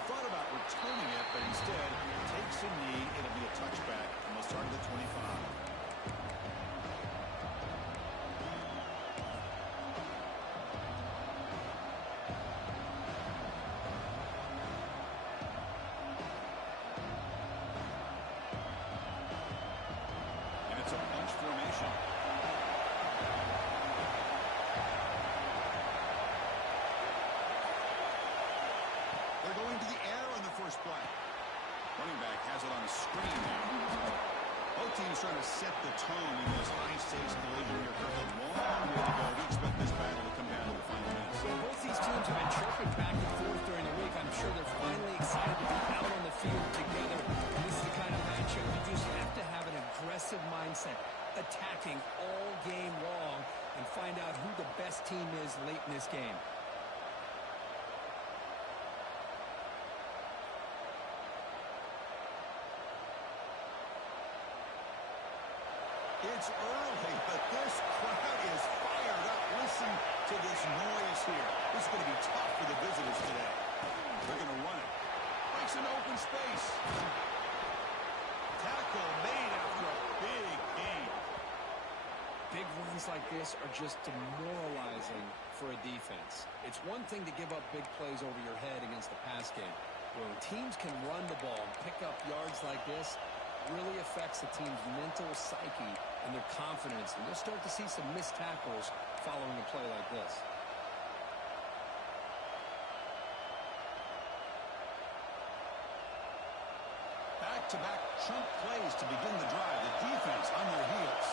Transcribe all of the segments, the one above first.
He thought about returning it, but instead takes a knee. It'll be a touchback, and they'll start at the 25. Running back has it on a screen now. Both teams trying to set the tone in this high-stakes collision here. A long way to go. We expect this battle to come down to the final minutes. Well, both these teams have been chirping back and forth during the week. I'm sure they're finally excited to be out on the field together. And this is the kind of matchup you just have to have an aggressive mindset, attacking all game long, and find out who the best team is late in this game. It's early, but this crowd is fired up. Listen to this noise here. This is going to be tough for the visitors today. They're going to run it. Breaks an open space. Tackle made after a big gain. Big runs like this are just demoralizing for a defense. It's one thing to give up big plays over your head against the pass game. When teams can run the ball and pick up yards like this, really affects the team's mental psyche and their confidence. And you'll start to see some missed tackles following a play like this. Back-to-back chunk plays to begin the drive. The defense on their heels.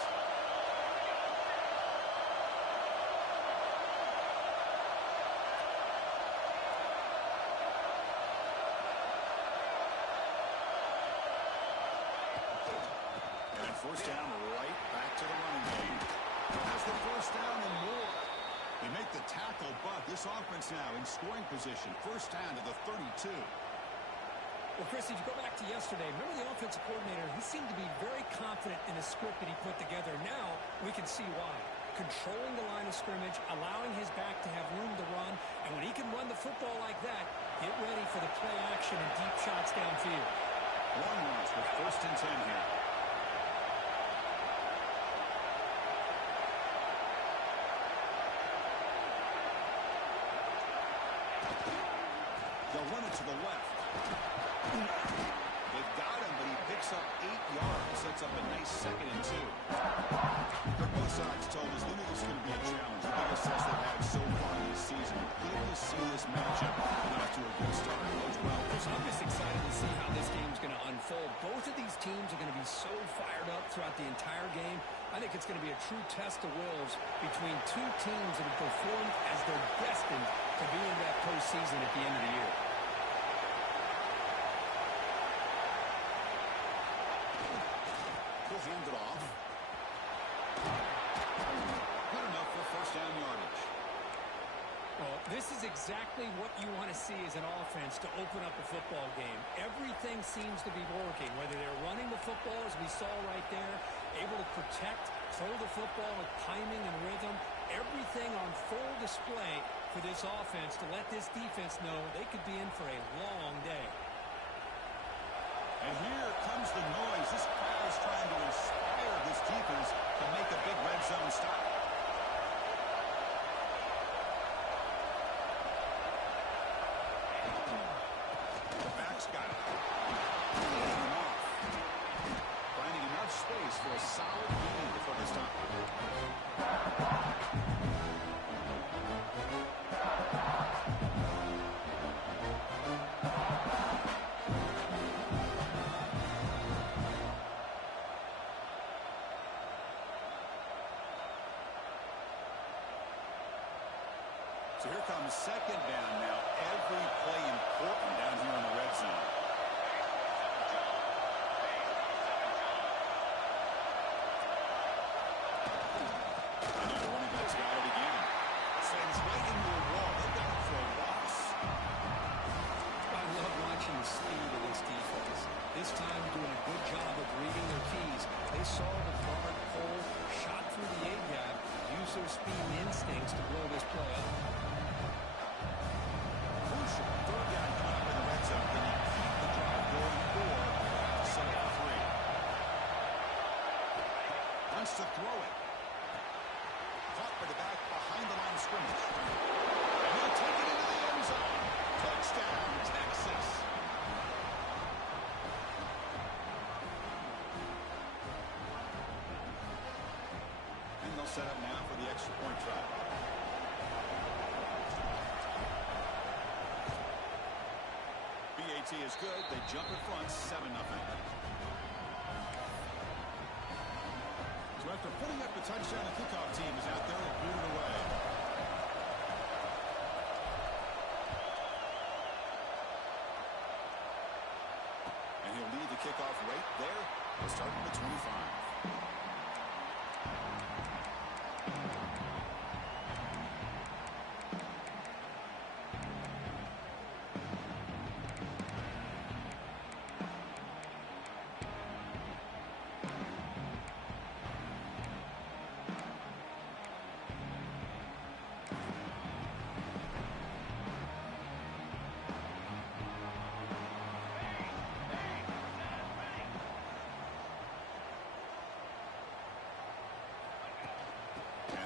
First down, right back to the running game. That's the first down and more. They make the tackle, but this offense now in scoring position. First down to the 32. Well, Chris, if you go back to yesterday, remember the offensive coordinator, he seemed to be very confident in the script that he put together. Now we can see why. Controlling the line of scrimmage, allowing his back to have room to run, and when he can run the football like that, get ready for the play action and deep shots downfield. Long ones with first and 10 here. They'll run it to the left. They've got him, but he picks up 8 yards. Sets up a nice 2nd and 2. Both sides told us they knew this was going to be a challenge. The biggest test they've had so far this season. Good to see this matchup off to a good start. Goes well. I'm just excited to see how this game's going to unfold. Both of these teams are going to be so fired up throughout the entire game. I think it's going to be a true test of wills between two teams that have performed as they're destined to be in that postseason at the end of the year. He'll hand it off. Good enough for first down yardage. Well, this is exactly what you want to see as an offense to open up a football game. Everything seems to be working, whether they're running the football, as we saw right there, able to protect, throw the football with timing and rhythm, everything on full display for this offense to let this defense know they could be in for a long day. And here comes the noise. This crowd is trying to inspire this defense to make a big red zone stop. The back's got it. Finding enough space for a solid gain before they stop. So here comes second down now. Every play important down here in the red zone. And now the running back's got it again. Sends right into a wall. They got it for a loss. I love watching the speed of this defense. This time doing a good job of reading their keys. They saw the guard pull, shot through the A-gap, use their speed and instincts to blow this play up. Third down coming up in the red zone. try. BAT is good. They jump in front, 7-0. So after putting up the touchdown, the kickoff team is out there and booted away. And he'll lead the kickoff right there, starting at 25.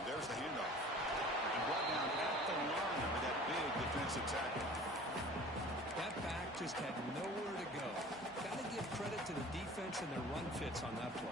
There's the handoff. And brought down at the line with that big defensive tackle. That back just had nowhere to go. Got to give credit to the defense and their run fits on that play.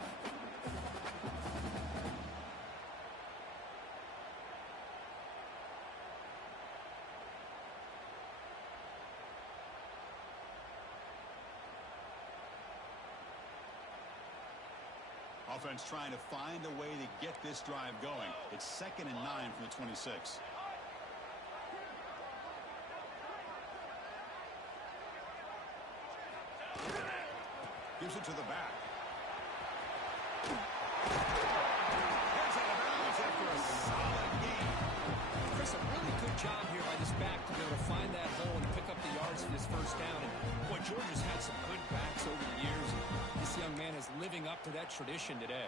Offense trying to find a way to get this drive going. It's 2nd and 9 from the 26. Gives it to the back. Gets out of bounds after a solid game. Chris, a really good job here by this back to be able to find that hole and pick up the yards for this first down. And boy, Georgia's had some good backs over the years. This young man is living up to that tradition today.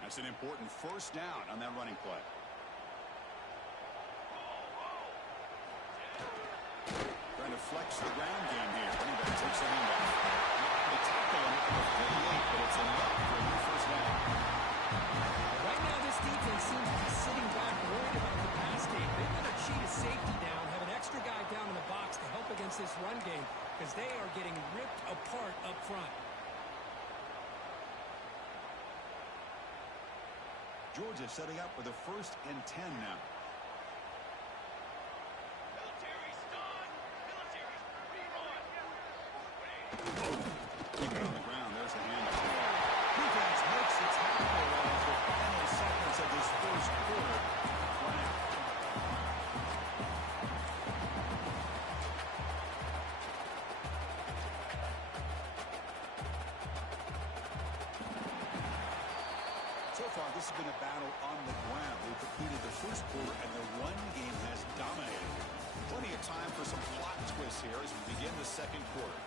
That's an important first down on that running play. Trying to flex the ground game here. Running back takes the handoff. They tackle him at the 38, but it's enough for a new first down. Right now, this defense seems to be sitting back worried about the pass game. They've got to cheat a safety down, have an extra guy down in the box to help against this run game because they are getting ripped apart up front. Georgia setting up with a 1st and 10 now. Keep it on the ground. There's the handoff. Defense makes the tackle as the final seconds of this first quarter. So far, this has been a battle on the ground. We've completed the first quarter, and the run game has dominated. Plenty of time for some plot twists here as we begin the second quarter.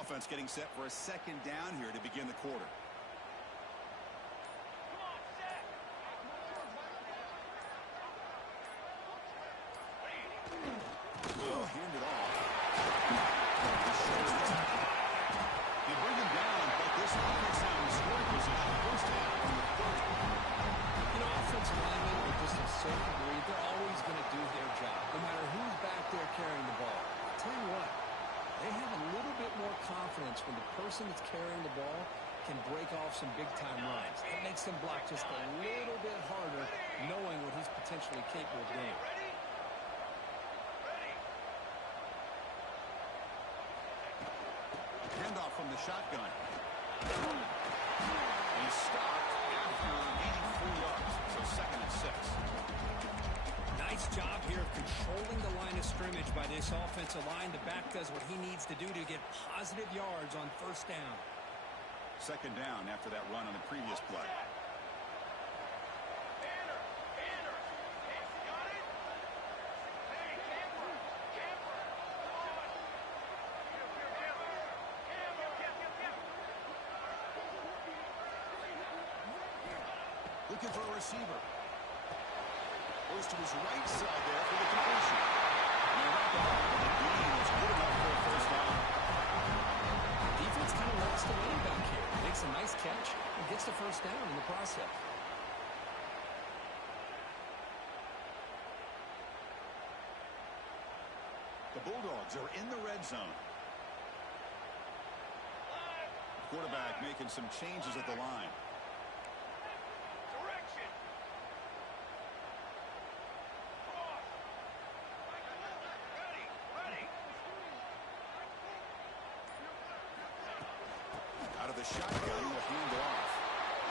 Offense getting set for a 2nd down here to begin the quarter. Oh, hand it off. They bring him down, but this offense now in scoring position. First down from the 30. You know, offensive linemen are just a certain breed. They're always going to do their job, no matter who's back there carrying the ball. I'll tell you what. They have a little bit more confidence when the person that's carrying the ball can break off some big-time runs. It makes them block just a little bit harder, knowing what he's potentially capable of doing. Handoff from the shotgun. And he's stopped after gaining 3 yards, so 2nd and 6. Nice job here of controlling the line of scrimmage by this offensive line. The back does what he needs to do to get positive yards on first down. 2nd down after that run on the previous play. Looking for a receiver. Goes to his right side there for the completion. And the gain is good enough for a first down. defense kind of lost the running back here. Makes a nice catch and gets the first down in the process. The Bulldogs are in the red zone. Quarterback making some changes at the line. Direction. Cross. Ready. Out of the shotgun, will hand off.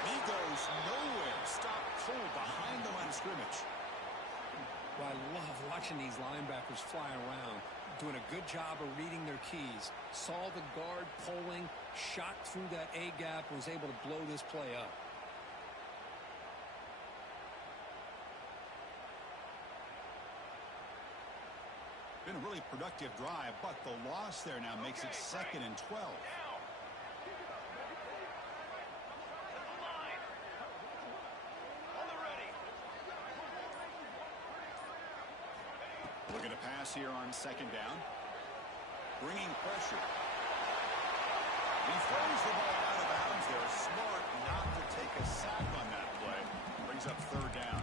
He goes nowhere. Stop cold behind the line of scrimmage. Well, I love watching these linebackers fly around, doing a good job of reading their keys. Saw the guard pulling, shot through that A-gap, and was able to blow this play up. Been a really productive drive, but the loss there now makes it 2nd and 12. Looking to pass here on 2nd down. Bringing pressure. He throws the ball out of bounds there. Smart not to take a sack on that play. Brings up 3rd down.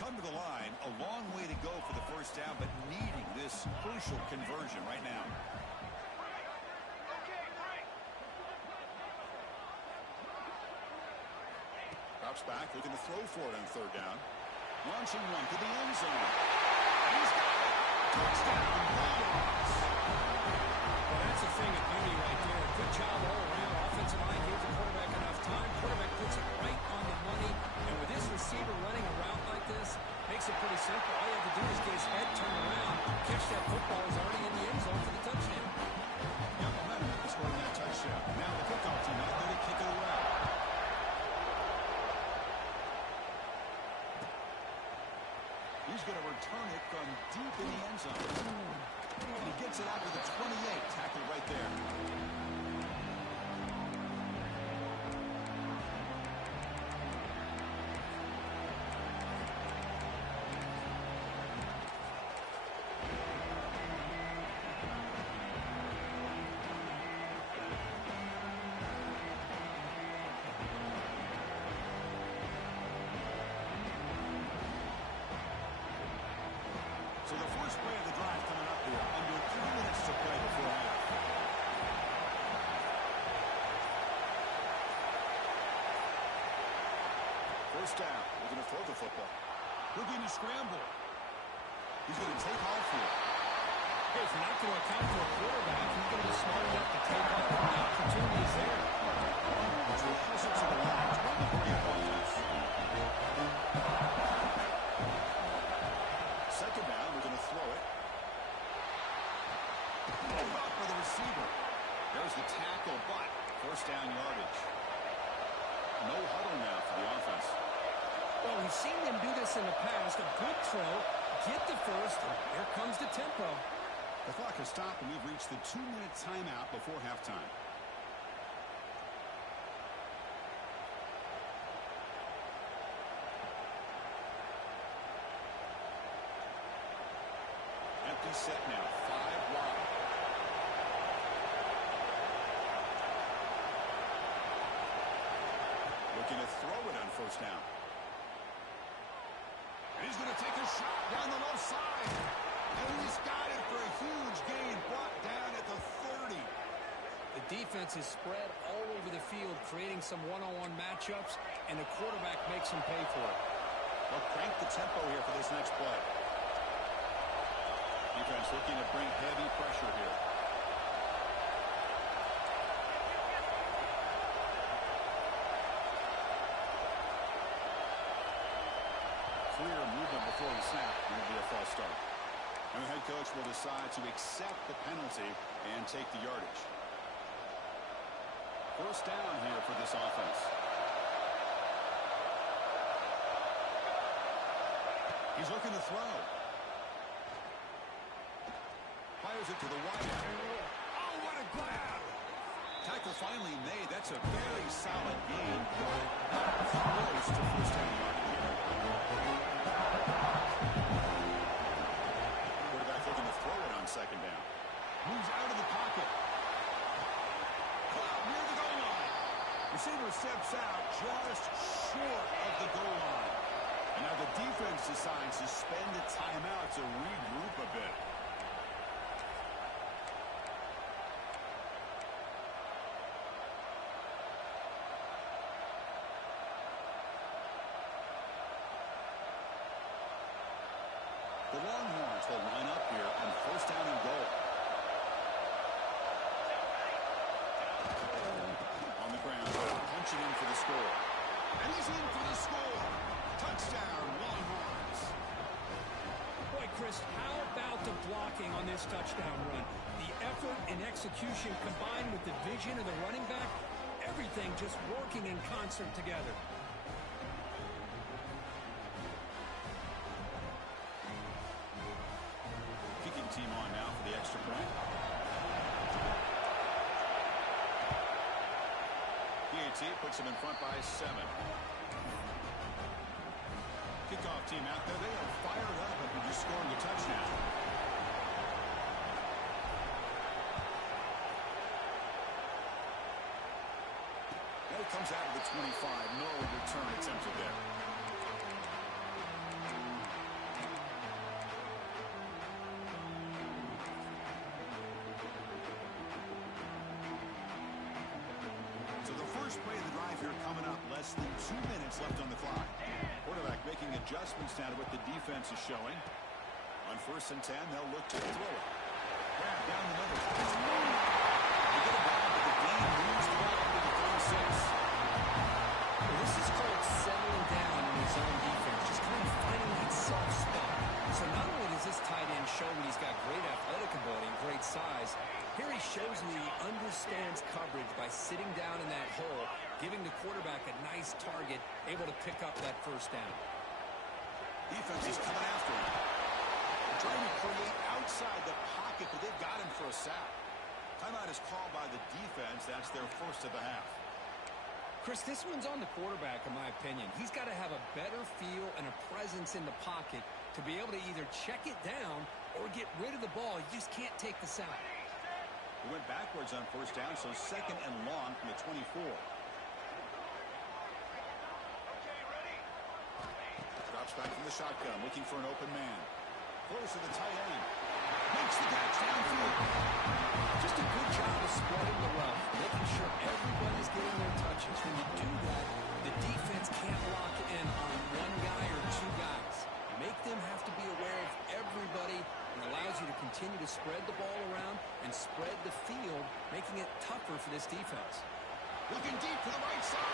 Come to the line, a long way to go for the first down, but needing this crucial conversion right now. Drops back, looking to throw for it on 3rd down. Launching one to the end zone. He's got it. Touchdown, Bulldogs. Well, that's a thing of beauty right there. Good job all around. Offensive line gave the quarterback enough time. Quarterback puts it right on the money. And with this receiver running a route like this, makes it pretty simple. All you have to do is get his head turned around, catch that football. Is already in the end zone for the touchdown. Yeah, momentum to scoring that touchdown. Now the kickoff team out there to kick it away. He's going to return it from deep in the end zone. And he gets it out to the 28. Tackled right there. So the first play of the drive coming up here. Under 3 minutes to play before half. First down. We're going to throw the football. Looking to scramble. He's going to take off here. Hey, if you're not going to account for a quarterback, he's going to be smart enough to take off when the opportunity is there. So he hustles to the line. Run the hurry up offense. 2nd down. We're going to throw it. Hold up for the receiver. There's the tackle, but first down yardage. No huddle now for the offense. Well, we've seen them do this in the past. A good throw, get the first, and here comes the tempo. The clock has stopped, and we've reached the 2-minute timeout before halftime. Empty set now, 5 wide. Looking to throw it on first down. And he's going to take a shot down the left side. And he's got it for a huge gain, brought down at the 30. The defense is spread all over the field, creating some one-on-one matchups, and the quarterback makes them pay for it. Well, crank the tempo here for this next play. Defense looking to bring heavy pressure here. Clear movement before the snap. Going to be a false start. And the head coach will decide to accept the penalty and take the yardage. First down here for this offense. He's looking to throw. Fires it to the wide. Oh, what a grab. Tackle finally made. That's a very solid gain, but not close to first down yardage here. Quarterback looking to throw it on second down. Moves out of the pocket. Caught near the goal line. Receiver steps out just short of the goal line. And now the defense decides to spend a timeout to regroup a bit. The Longhorns will line up here on first down and goal. On the ground, punching in for the score. And he's in for the score. Touchdown, Longhorns. Boy, Chris, how about the blocking on this touchdown run? The effort and execution combined with the vision of the running back, everything just working in concert together. Team on now for the extra point. PAT puts him in front by 7. Kickoff team out there. They are fired up after just scoring a touchdown. And it comes out of the 25. No return attempted there. Play of the drive here coming up. Less than 2 minutes left on the clock. Quarterback making adjustments now to what the defense is showing. On 1st and 10, they'll look to throw it. Grab down the middle. They get it down, but the game moves the ball up to the 36. Well, this is called settling down in his own defense, just kind of finding that soft spot. So not only does this tight end show that he's got great athletic ability and great size, here he shows me he understands coverage by sitting down in that hole, giving the quarterback a nice target, able to pick up that first down. Defense is coming after him. They're trying to create outside the pocket, but they've got him for a sack. Timeout is called by the defense. That's their first of the half. Chris, this one's on the quarterback, in my opinion. He's got to have a better feel and a presence in the pocket to be able to either check it down or get rid of the ball. You just can't take the sack. He went backwards on first down, so 2nd and long from the 24. Drops back from the shotgun, looking for an open man. Throws to the tight end. Makes the catch downfield. Just a good job of spreading the wealth, making sure everybody's getting their touches. When you do that, the defense can't lock in on one guy or 2 guys. Make them have to be aware of everybody. It allows you to continue to spread the ball around and spread the field, making it tougher for this defense. Looking deep to the right side.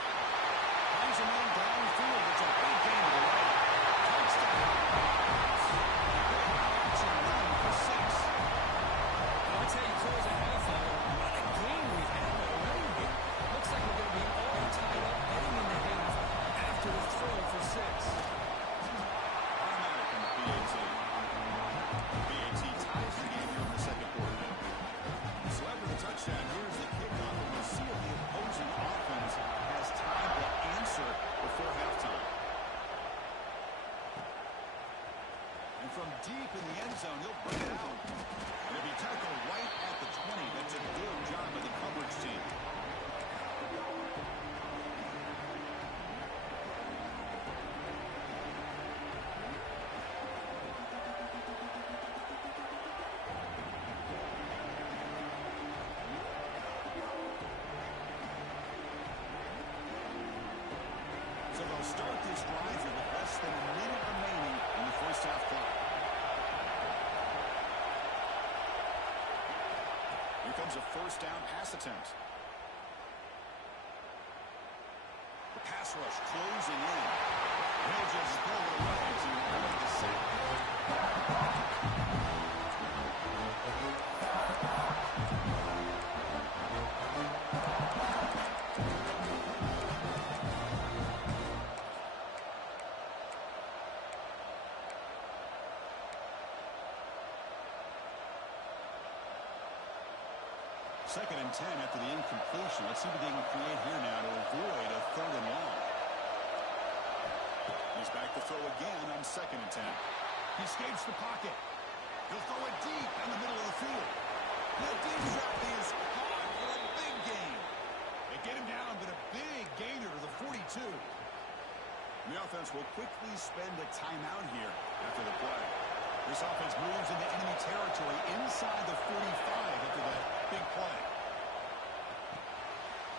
Finds a man downfield. It's a big gain to the right. Touchdown. It's a run for 6. Well, that's how you close a half out. What a game we've had already here. Looks like we're going to be all tied up heading in the half after the throw for 6. Automatic in the PAT. PAT ties the game here in the second quarter. So after the touchdown, here's the kickoff, and we'll see if the opposing offense has time to answer before halftime. And from deep in the end zone, he'll bring it out. And it'll be tackled right at the 20. That's a good job of the coverage team. So they'll start this drive here with less than a minute remaining in the first half clock. Here comes a first down pass attempt. The pass rush closing in. He'll just pull it away to avoid the sack. Second and 10 after the incompletion. Let's see what they can create here now to avoid a third and long. He's back to throw again on second and 10. He escapes the pocket. He'll throw it deep in the middle of the field. The deep shot is caught for a big gain. They get him down, but a big gainer to the 42. The offense will quickly spend a timeout here after the play. This offense moves into enemy territory inside the 45 after that big play.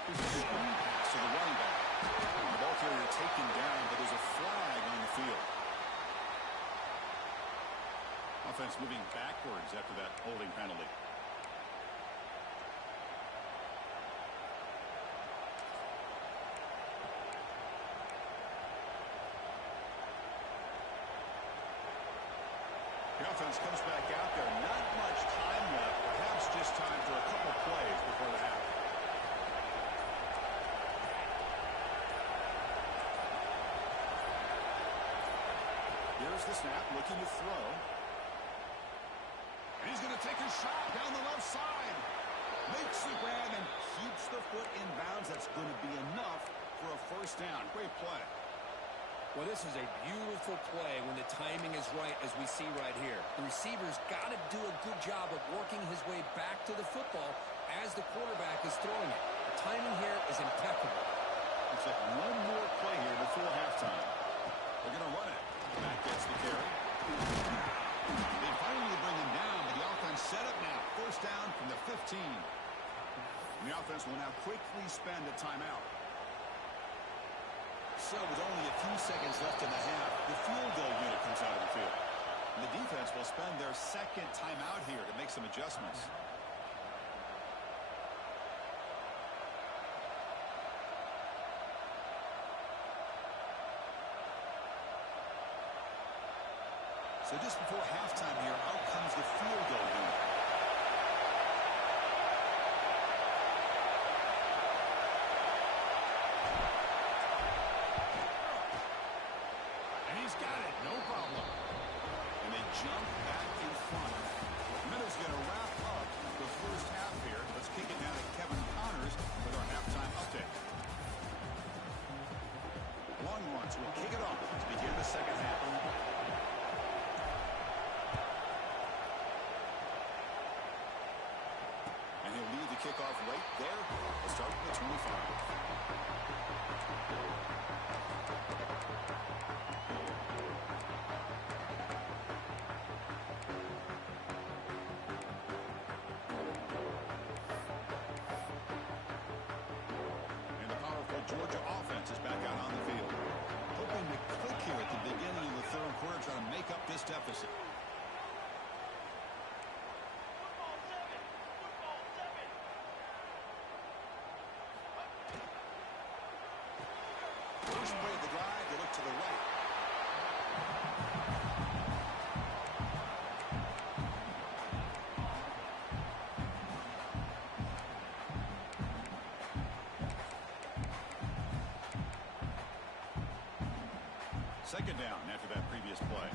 Here's a screen pass to the running back. The ball carrier taken down, but there's a flag on the field. Offense moving backwards after that holding penalty. The offense comes back out there. Not much time left. Perhaps just time for a couple plays before the half. Here's the snap, looking to throw. And he's going to take a shot down the left side. Makes the grab and keeps the foot in bounds. That's going to be enough for a first down. Great play. Well, this is a beautiful play when the timing is right, as we see right here. The receiver's got to do a good job of working his way back to the football as the quarterback is throwing it. The timing here is impeccable. Looks like one more play here before halftime. They're going to run it. Back gets the carry. They finally bring him down, but the offense set up now. First down from the 15. And the offense will now quickly spend a timeout. So with only a few seconds left in the half, the field goal unit comes out of the field. And the defense will spend their second timeout here to make some adjustments. So just before halftime here, out comes the field goal unit. He's got it, no problem. And they jump back in front. Middle's going to wrap up the first half here. Let's kick it down to Kevin Connors with our halftime update. Longhorns will kick it off to begin the second half. And he'll lead the kickoff right there. We'll start with the 25. Georgia offense is back out on the field. Hoping to click here at the beginning of the third quarter, trying to make up this deficit. First play of the drive, they look to the right. Second down after that previous play.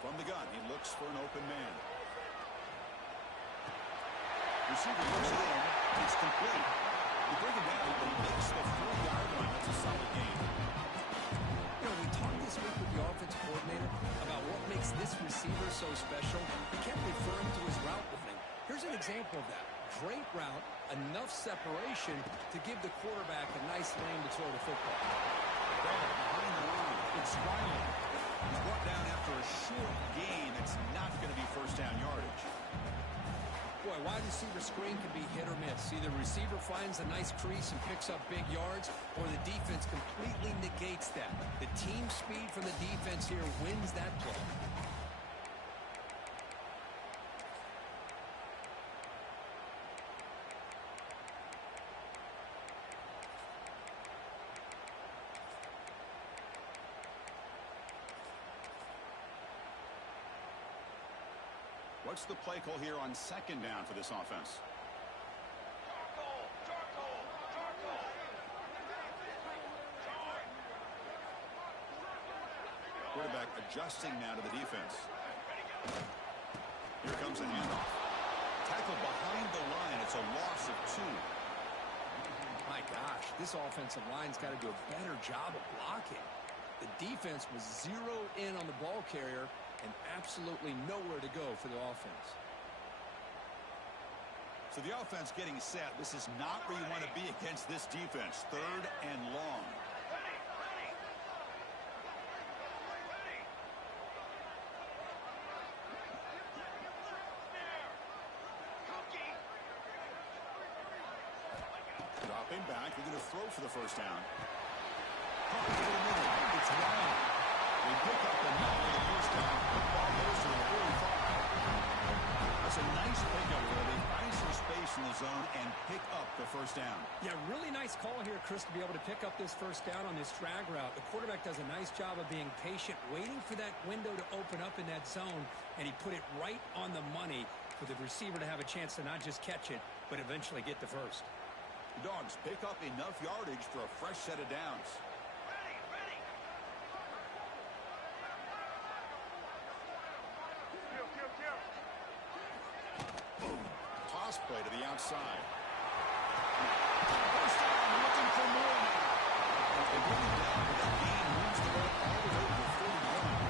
From the gun, he looks for an open man. Receiver looks it in. It's complete. They bring him down, but he makes the 4-yard line. That's a solid gain. We talked this week with the offense coordinator about what makes this receiver so special. He kept referring to his route running. Here's an example of that. Great route, enough separation to give the quarterback a nice lane to throw the football. There, behind the line, it's Riley. He's brought down after a short gain. It's not going to be first down yardage. Boy, wide receiver screen can be hit or miss. Either receiver finds a nice crease and picks up big yards, or the defense completely negates that. The team speed from the defense here wins that play. What's the play call here on second down for this offense? Quarterback adjusting now to the defense. Here comes the handoff. Tackle behind the line. It's a loss of 2. My gosh, this offensive line's got to do a better job of blocking. The defense was zeroed in on the ball carrier and absolutely nowhere to go for the offense. So the offense getting set. This is not where you want to be against this defense. 3rd and long. Dropping back. They're going to throw for the first down. It's wide. They pick up enough for the first down. The ball goes to the 45. That's a nice pickup where they find some space in the zone and pick up the first down. Yeah, really nice call here, Chris, to be able to pick up this first down on this drag route. The quarterback does a nice job of being patient, waiting for that window to open up in that zone, and he put it right on the money for the receiver to have a chance to not just catch it, but eventually get the first. The Dogs pick up enough yardage for a fresh set of downs. Toss play to the outside. First down, looking for more now. They bring it down, but that gain moves the ball all the way to the 41.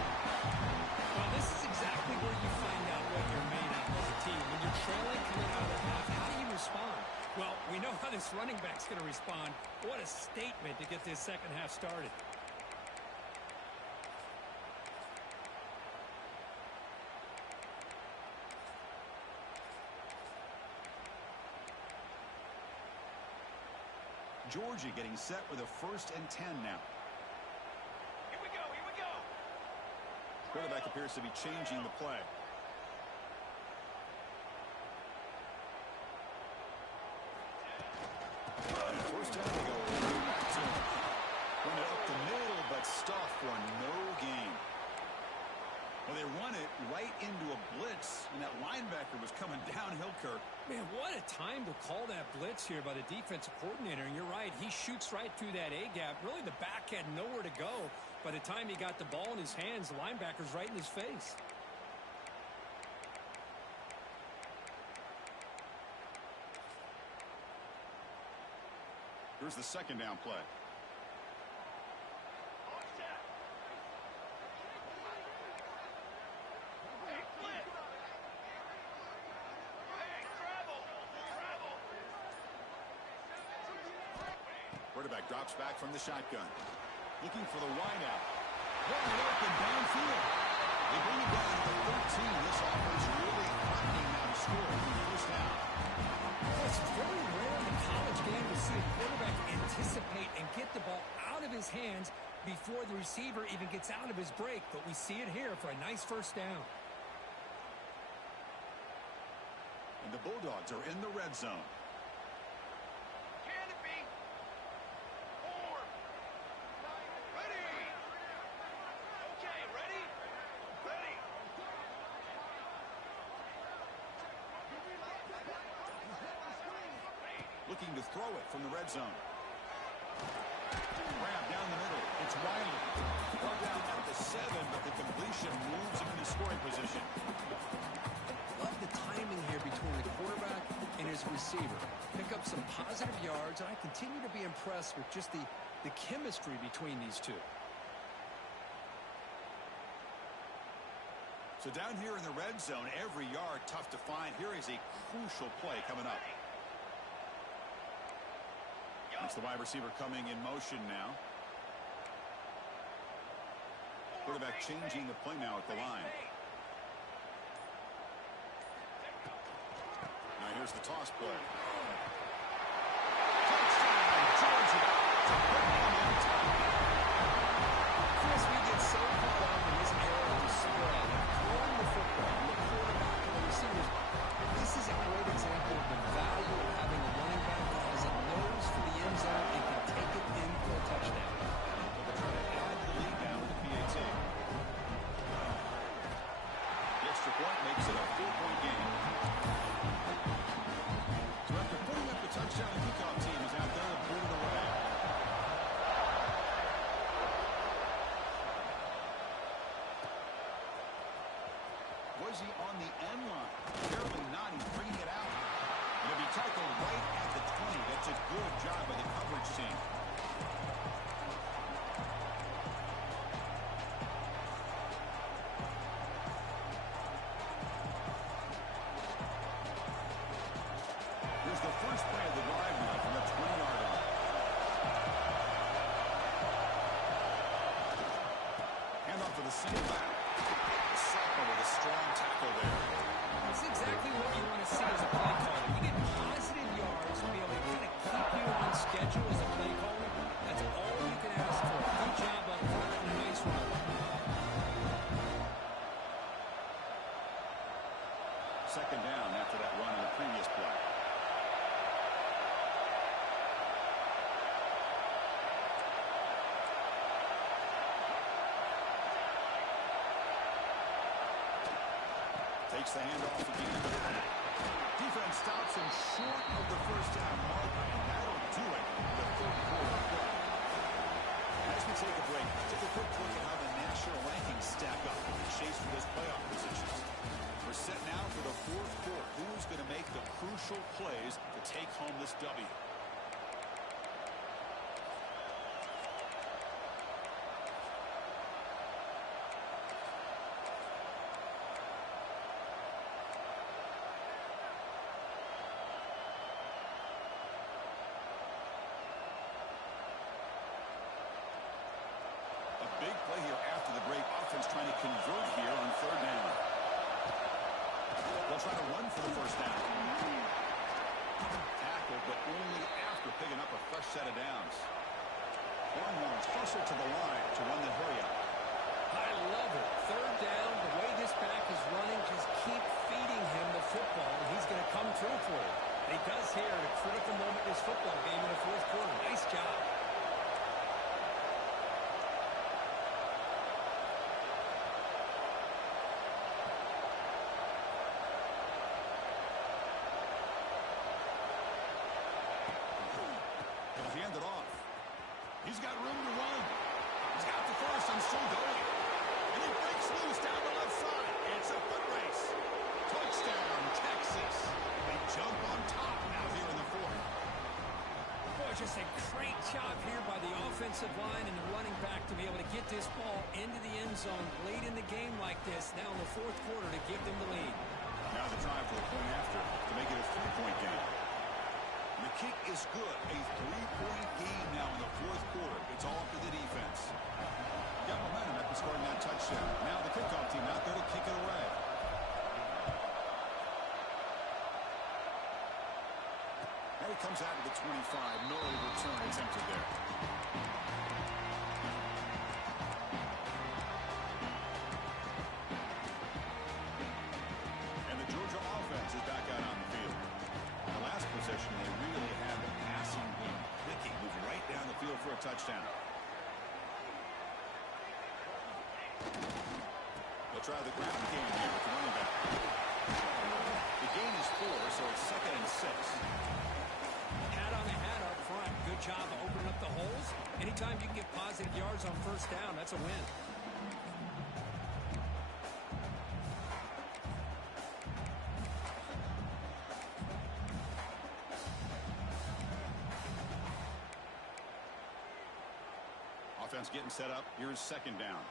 Well, this is exactly where you find out what you're made of as a team. When you're trailing coming out of the half, how do you respond? Well, we know how this running back's going to respond. What a statement to get this second half started. Georgia getting set with a 1st and 10 now. Here we go, here we go. Quarterback appears to be changing the play. First down they go back to him. Run it up the middle, but stuff for no gain. Well, they run it right into a blitz, and that linebacker was coming downhill, Kirk. Man, what a time to call that blitz here by the defensive coordinator. And you're right, he shoots right through that A-gap. Really, the back had nowhere to go. By the time he got the ball in his hands, the linebacker's right in his face. Here's the second down play. Quarterback drops back from the shotgun. Looking for the wideout. Wide open downfield. They bring it down to the 13. This offense really threatening now to score from the first down. It's very rare in the college game to see a quarterback anticipate and get the ball out of his hands before the receiver even gets out of his break. But we see it here for a nice first down. And the Bulldogs are in the red zone. Looking to throw it from the red zone. Grab down the middle. It's Riley. Brought down at the 7, but the completion moves him into scoring position. Love the timing here between the quarterback and his receiver. Pick up some positive yards, and I continue to be impressed with just the chemistry between these two. So down here in the red zone, every yard tough to find. Here is a crucial play coming up. It's the wide receiver coming in motion now. Quarterback changing the play now at the line. Now here's the toss play. Touchdown, Georgia. Chris, we get so caught up in this era of the spread, throwing the football, the quarterback and the receivers. This is a great example of the value of having a running back that has a nose for the end zone and can take it in for a touchdown. They're trying to add the lead now with the PAT. The extra point makes it a 4-point game. To enter jersey on the end line. Carefully, Natty bringing it out. It'll be tackled right at the 20. That's a good job by the coverage team. Here's the first play of the drive now from the 20-yard line. Hand off to the single back. Sacco with a strong tackle there. That's exactly what you want to see as a play caller. You get positive yards to be able to kind of keep you on schedule as a play caller. That's all you can ask for. Good job up front and a nice run. Second down after that run in the previous play. Takes the handoff again. Defense stops him short of the first down mark, and that'll do it in the third quarter. As we take a break, take a quick look at how the national rankings stack up in the chase for those playoff positions. We're set now for the fourth quarter. Who's going to make the crucial plays to take home this W? Big play here after the break. Offense trying to convert here on third down. They'll try to run for the first down. Tackle, but only after picking up a fresh set of downs. Longhorns closer to the line to run the hurry up. I love it. Third down, the way this back is running, just keep feeding him the football, and he's going to come through for it. And he does here at a critical moment in this football game in the fourth quarter. Nice job. Hand it off. He's got room to run. He's got the first and still going. And he breaks loose down the left side. It's a foot race. Touchdown, Texas. They jump on top now here in the fourth. Boy, just a great job here by the offensive line and the running back to be able to get this ball into the end zone late in the game like this, now in the fourth quarter, to give them the lead. Now the drive for the point after to make it a 3-point game. The kick is good. A 3-point game now in the fourth quarter. It's all up to the defense. Got momentum after scoring that touchdown. Now the kickoff team out there to kick it away. Now he comes out to the 25. No return attempted there. And the Georgia offense is back out on the field. The last possession, they really had the passing game clicking, moving right down the field for a touchdown. They'll try the ground game here with the running back. The gain is 4, so it's 2nd and 6. Hat on the hat up front. Good job of opening up the holes. Anytime you can get positive yards on first down, that's a win. Offense getting set up. Here's second down.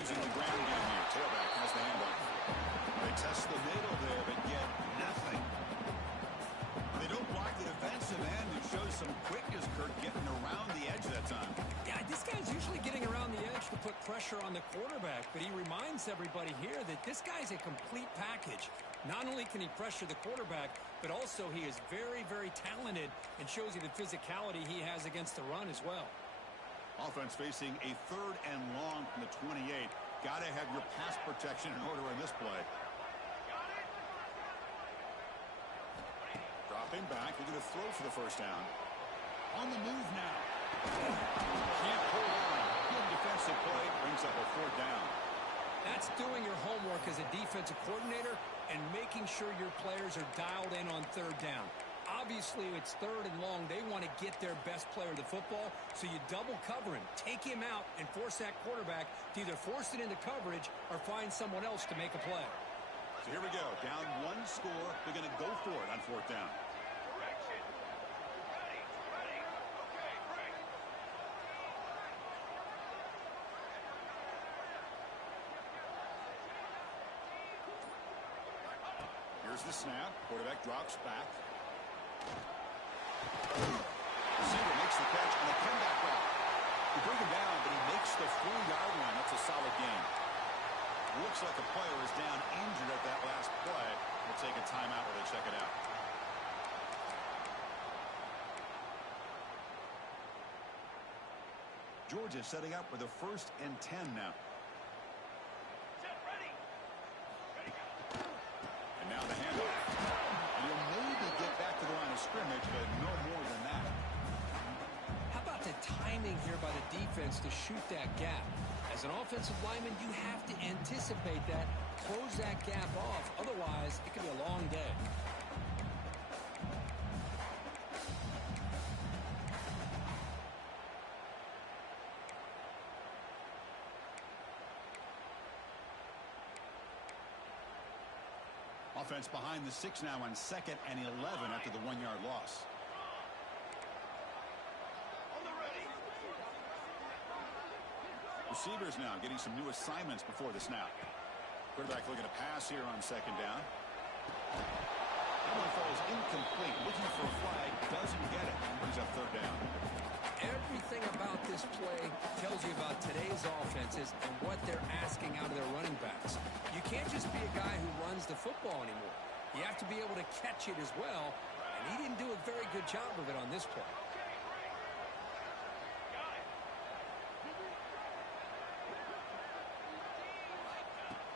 Using the ground game here. Tailback has the handoff. They test the middle there, but get nothing. They don't block the defensive end. It shows some quickness, Kurt, getting around the edge that time. Yeah, this guy's usually getting around the edge to put pressure on the quarterback, but he reminds everybody here that this guy's a complete package. Not only can he pressure the quarterback, but also he is very, very talented and shows you the physicality he has against the run as well. Offense facing a 3rd and long from the 28. Got to have your pass protection in order in this play. Dropping back, looking to throw for the first down. On the move now. Can't hold on. Good defensive play, brings up a 4th down. That's doing your homework as a defensive coordinator and making sure your players are dialed in on third down. Obviously, it's third and long. They want to get their best player of the football, so you double cover him, take him out, and force that quarterback to either force it into coverage or find someone else to make a play. So here we go. Down one score. They're going to go for it on fourth down. Correction. Ready. Okay, break. Here's the snap. Quarterback drops back. Receiver makes the catch on a comeback route. You bring him down, but he makes the 4-yard line. That's a solid gain. Looks like a player is down injured at that last play. We'll take a timeout while they check it out. Georgia setting up for the 1st and 10 now. Set, ready. And now the handoff. And he'll maybe get back to the line of scrimmage, but no more than that. How about the timing here by the defense to shoot that gap? As an offensive lineman, you have to anticipate that, close that gap off. Otherwise, it could be a long day. Offense behind the 6 now on 2nd and 11 after the 1-yard loss. On the ready. Receivers now getting some new assignments before the snap. Quarterback looking to pass here on 2nd down. That one falls incomplete. Looking for a flag. Doesn't get it. Brings up 3rd down. Everything about this play tells you about today's offenses and what they're asking out of their running backs. You can't just be a guy who runs the football anymore. You have to be able to catch it as well, and he didn't do a very good job of it on this play.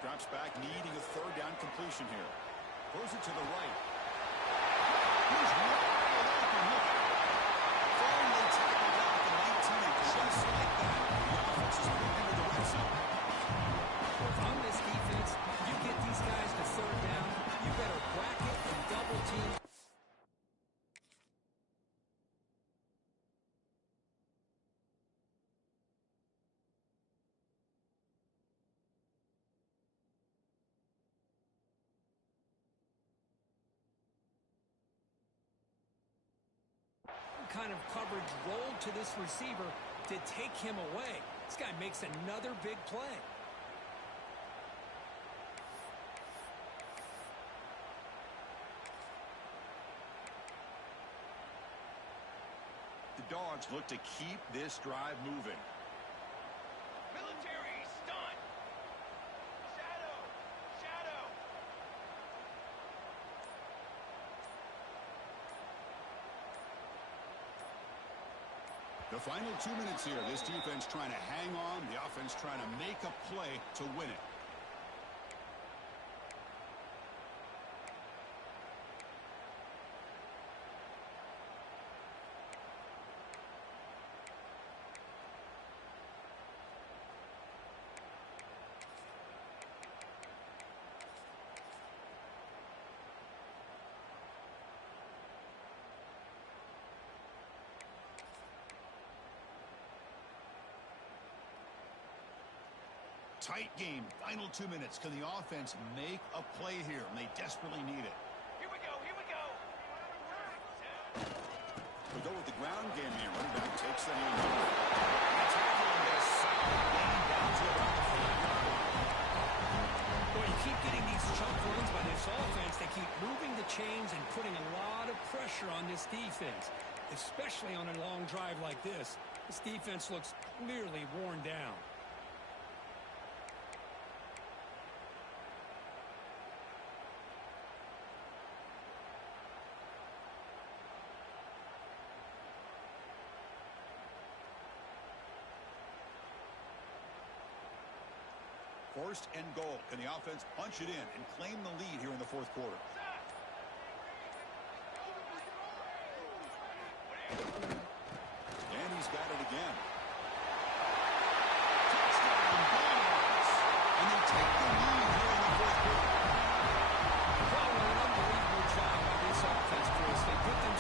Drops back, needing a 3rd down completion here. Throws it to the right. He's wide open. Finally tackled out at the 19, and just like that, the offense is moving into the red zone. If I'm this defense, you get these guys to 3rd down, you better bracket and double team. Kind of coverage rolled to this receiver to take him away. This guy makes another big play. The Dogs look to keep this drive moving. Military stunt. Shadow. The final 2 minutes here. This defense trying to hang on. The offense trying to make a play to win it. Tight game. Final 2 minutes. Can the offense make a play here? And they desperately need it. Here we go. We go with the ground game here. Running back takes the hand. Tackling this solid gain down to about the 5-yard line. Boy, you keep getting these chunk runs by this offense. They keep moving the chains and putting a lot of pressure on this defense, especially on a long drive like this. This defense looks clearly worn down. First and goal. Can the offense punch it in and claim the lead here in the 4th quarter? And he's got it again. Touchdown, Bulldogs. And they take the lead here in the 4th quarter. Well, an unbelievable job by this offense, Chris. They put themselves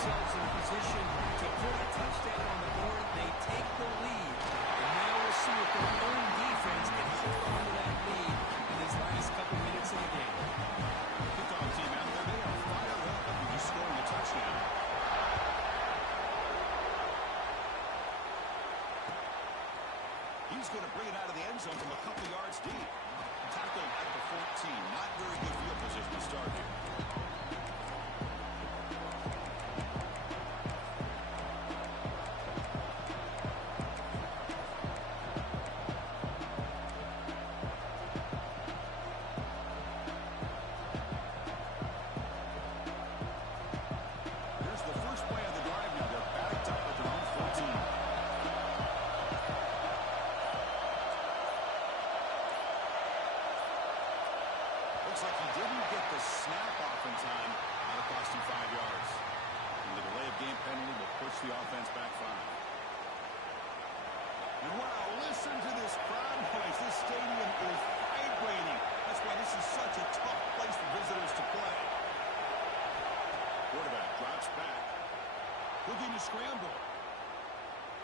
Looking to scramble.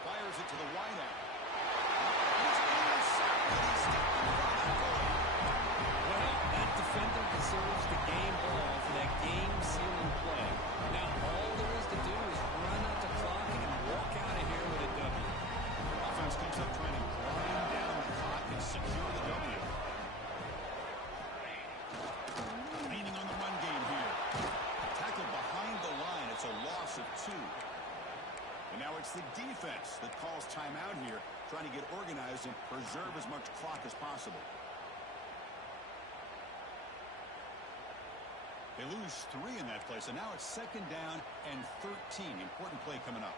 Fires it to the wideout. He's intercepted. He's stepped in front of that goal. Well, that defender deserves the game ball for that game-sealing play. Now, all there is to do is run out the clock and walk out of here with a W. Offense comes up trying to grind down the clock and secure the W. Leaning on the run game here. Tackled behind the line. It's a loss of 2. And now it's the defense that calls timeout here, trying to get organized and preserve as much clock as possible. They lose 3 in that play, so now it's 2nd down and 13. Important play coming up.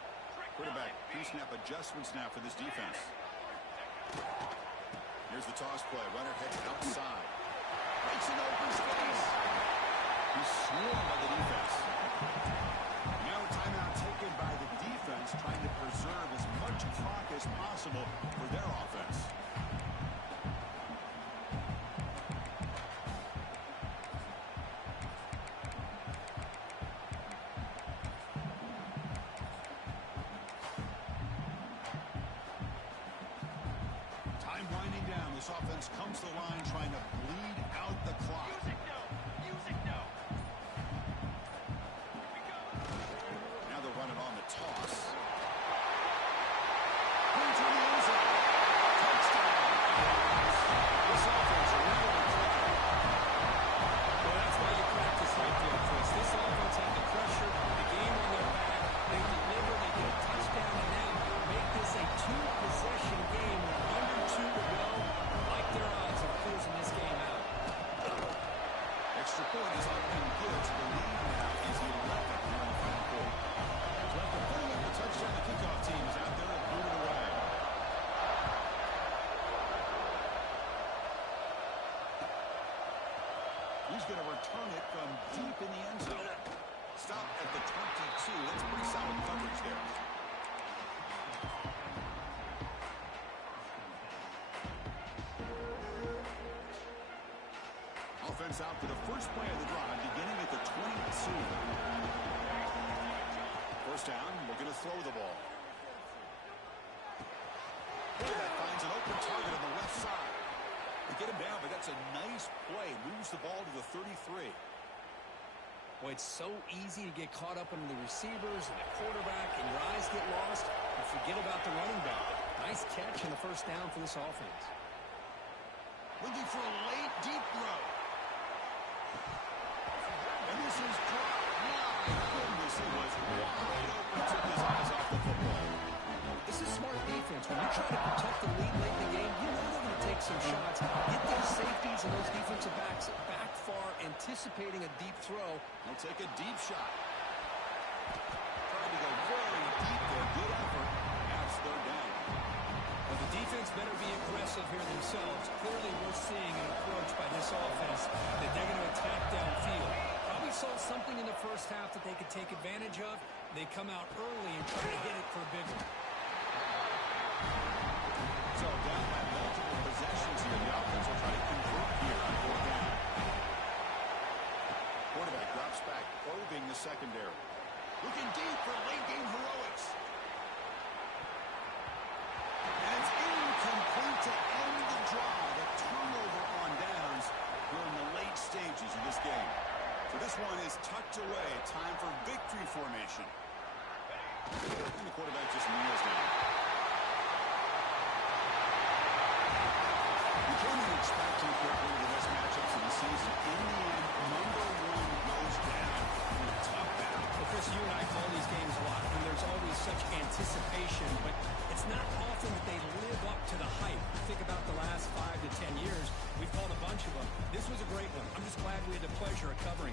Quarterback pre-snap adjustments now for this defense. Here's the toss play. Runner heads outside. Makes an open space. He's swarmed by the defense. Now a timeout taken by the defense, trying to preserve as much clock as possible for their offense. Time winding down. This offense comes to the line trying to bleed out the clock. Music no. Music no. Here we go. Now they're running on the toss. Into the end zone. Touchdown. This offense really clicking. Well, that's why you practice right there, Chris. This offense had the pressure, the game on their back. They deliver, they get a touchdown, and now make this a 2-possession game with under 2 to go. Like their odds of closing this game out. Extra point is not being good. The lead now is 11 here in the final quarter. So after putting up a touchdown, the kickoff team is out there and boot it away. He's going to return it from deep in the end zone. Stop at the 22. That's pretty solid coverage there. Offense out for the first play of the drive, beginning at the 22. First down, we're going to throw the ball. Quarterback finds an open target on the left side. They get him down, but that's a nice play. Moves the ball to the 33. Boy, it's so easy to get caught up in the receivers and the quarterback, and your eyes get lost and forget about the running back. Nice catch and the first down for this offense. Looking for a late, deep throw. And this is dropped. My goodness, he was wide open. Took his eyes off the football. This is smart defense. When you try to protect the lead late in the game, you know they're going to take some shots. Get those safeties and those defensive backs back far, anticipating a deep throw. He'll take a deep shot. Trying to go very deep there. Good effort. Now it's 3rd down. Well, the defense better be aggressive here themselves. Clearly, we're seeing an approach by this offense that they're going to attack downfield. Probably saw something in the first half that they could take advantage of. They come out early and try to hit it for a big one. So down by multiple possessions here. The offense will try to convert here on 4th down. Quarterback drops back, probing the secondary. Looking deep for late game heroics. And it's incomplete to end the drive. A turnover on downs during the late stages of this game. So this one is tucked away. Time for victory formation. And the quarterback just kneels down. You can't even expect to get one of the best matchups of the season. In the end, number 1 goes down in a tough battle. Well, Chris, you and I call these games a lot, and there's always such anticipation, but it's not often that they live up to the hype. Think about the last 5 to 10 years. We've called a bunch of them. This was a great one. I'm just glad we had the pleasure of covering it.